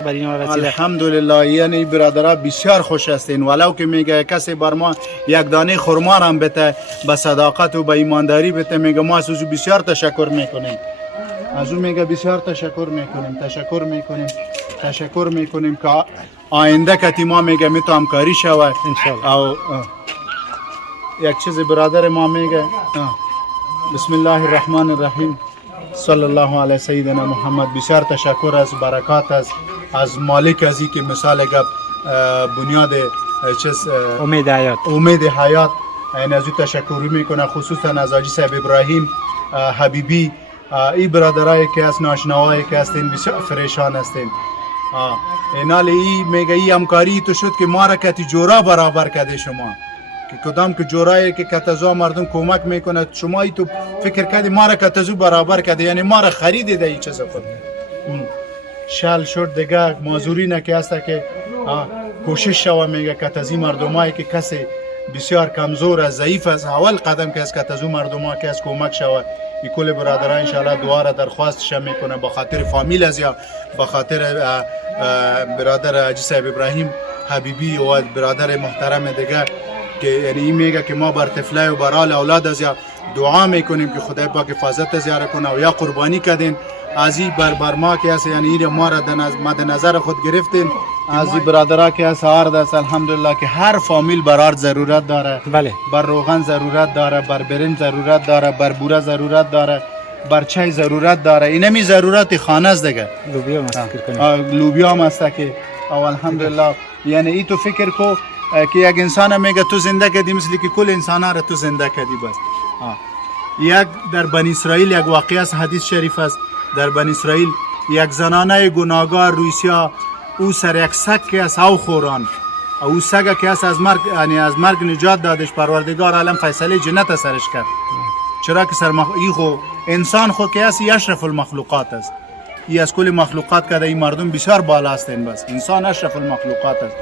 بر اینا رسیده؟ الحمدلله، یعنی برادرها بسیار خوش هستین. ولو که میگه کسی بر ما یک دانه خرما هم بده به صداقت و به ایمانداری بده، میگه ما از او بسیار تشکر میکنیم. از او میگه بسیار تشکر میکنیم که آینده که ما میگه می تو همکاری شود انشالله. او یک چیز برادر ما میگه بسم الله الرحمن الرحیم صلی الله علی سیدنا محمد. بسیار تشکر از برکات از مالک از این که مثال گپ بنیاد چیز امید حیات این از او تشکر میکنه، خصوصا از حاجی صاحب ابراهیم حبیبی. این برادرایی که از ناشناهایی که هستین بسیار فریشان هستین. اینال ای میگه ای همکاری تو شد که ما را کتی جورا برابر کرده شما، که کدام که جورایی که کتزا مردم کمک میکنه شما ای تو فکر کردی ما را کتزو برابر کرده، یعنی ما را خریده این چیز خود. شال شد دیگه معذوری نکه هست که کوشش شوه میگه کتزی مردمایی که کسی بسیار کمزور از ضعیف از اول قدم که از کتزو مردما که از کمک شوه. این کل برادرها انشاءالله دعا را درخواستش میکنه با خاطر فامیل از یا با خاطر برادر حاجی صاحب ابراهیم حبیبی و برادر محترم دیگه که یعنی این میگه که ما بر طفله و برال اولاد از یا دعا میکنیم که خدای پاک حفاظت از یاره کنه و یا قربانی کردین از این بر ما که هست، یعنی این ما را مد نظر خود گرفتین. از این برادرها که هست آرد است الحمدلله که هر فامیل بر آرد ضرورت داره. بله. بر روغن ضرورت داره، بر برنج ضرورت داره، بر بوره ضرورت داره، بر چای ضرورت داره. اینمی ضرورت خانه است دیگه. لوبیا هم فکر کنم. لوبیا هم است که او الحمدلله یعنی ای تو فکر کو که یک انسان میگه تو زنده کردی مثل که کل انسان را تو زنده کردی بس. یک در بنی اسرائیل یک واقعه است، حدیث شریف است. در بنی اسرائیل یک زنانه گناهکار روسیا او سر یک سگ که از او خوران، او سگ که از مرگ یعنی از مرگ نجات دادش، پروردگار عالم فیصله جنت سرش کرد. چرا که ای خو انسان خو که است اشرف المخلوقات است. ای از کل مخلوقات که این مردم بسیار بالا هستند، بس انسان اشرف المخلوقات است.